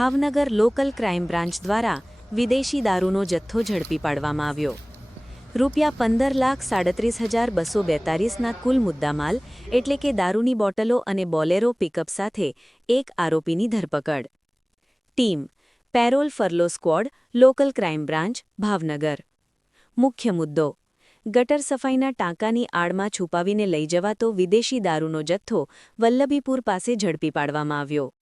Bhavnagar local crime branch દ્વારા વિદેશી દારૂનો જથ્થો ઝડપી પાડવામાં આવ્યો. ₹15,37,242ના કુલ મુદ્દામાલ એટલે કે દારૂની બોટલો અને બોલેરો પિકઅપ સાથે એક આરોપીની ધરપકડ. Team parole furlough squad, local crime branch, Bhavnagar. મુખ્ય મુદ્દો ગટર સફાઈના ટાંકાની આડમાં છુપાવીને લઈ જવાતો વિદેશી દારૂનો જથ્થો વલ્લભીપુર પાસે ઝડપી પાડવામાં આવ્યો.